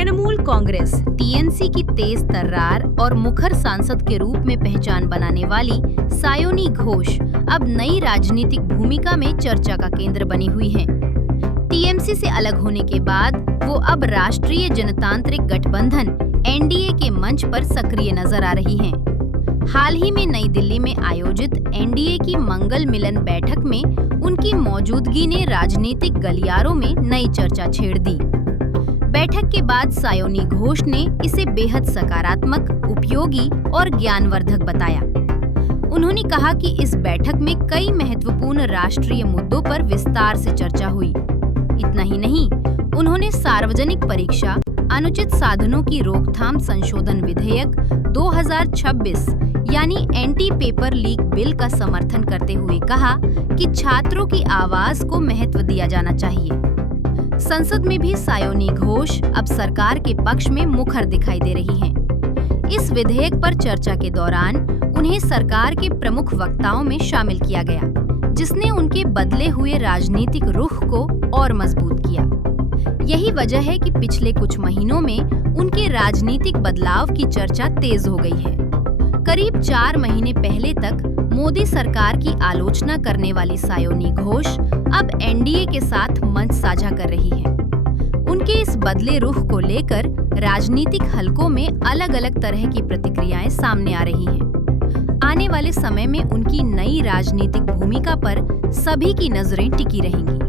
Trinamool Congress TMC की तेज तर्रार और मुखर सांसद के रूप में पहचान बनाने वाली सायोनी घोष अब नई राजनीतिक भूमिका में चर्चा का केंद्र बनी हुई हैं। टीएमसी से अलग होने के बाद वो अब राष्ट्रीय जनतांत्रिक गठबंधन एनडीए के मंच पर सक्रिय नजर आ रही हैं। हाल ही में नई दिल्ली में आयोजित एनडीए की मंगल मिलन बैठक में उनकी मौजूदगी ने राजनीतिक गलियारों में नई चर्चा छेड़ दी। बैठक के बाद सायोनी घोष ने इसे बेहद सकारात्मक, उपयोगी और ज्ञानवर्धक बताया। उन्होंने कहा कि इस बैठक में कई महत्वपूर्ण राष्ट्रीय मुद्दों पर विस्तार से चर्चा हुई। इतना ही नहीं, उन्होंने सार्वजनिक परीक्षा, अनुचित साधनों की रोकथाम संशोधन विधेयक 2026 यानी एंटी पेपर लीक बिल का समर्थन करते हुए कहा कि छात्रों की आवाज को महत्व दिया जाना चाहिए। संसद में भी सायोनी घोष अब सरकार के पक्ष में मुखर दिखाई दे रही हैं। इस विधेयक पर चर्चा के दौरान उन्हें सरकार के प्रमुख वक्ताओं में शामिल किया गया, जिसने उनके बदले हुए राजनीतिक रुख को और मजबूत किया। यही वजह है कि पिछले कुछ महीनों में उनके राजनीतिक बदलाव की चर्चा तेज हो गई है। करीब 4 महीने पहले तक मोदी सरकार की आलोचना करने वाली सायोनी घोष अब एनडीए के साथ मंच साझा कर रही हैं। उनके इस बदले रुख को लेकर राजनीतिक हलकों में अलग-अलग तरह की प्रतिक्रियाएं सामने आ रही हैं। आने वाले समय में उनकी नई राजनीतिक भूमिका पर सभी की नजरें टिकी रहेंगी।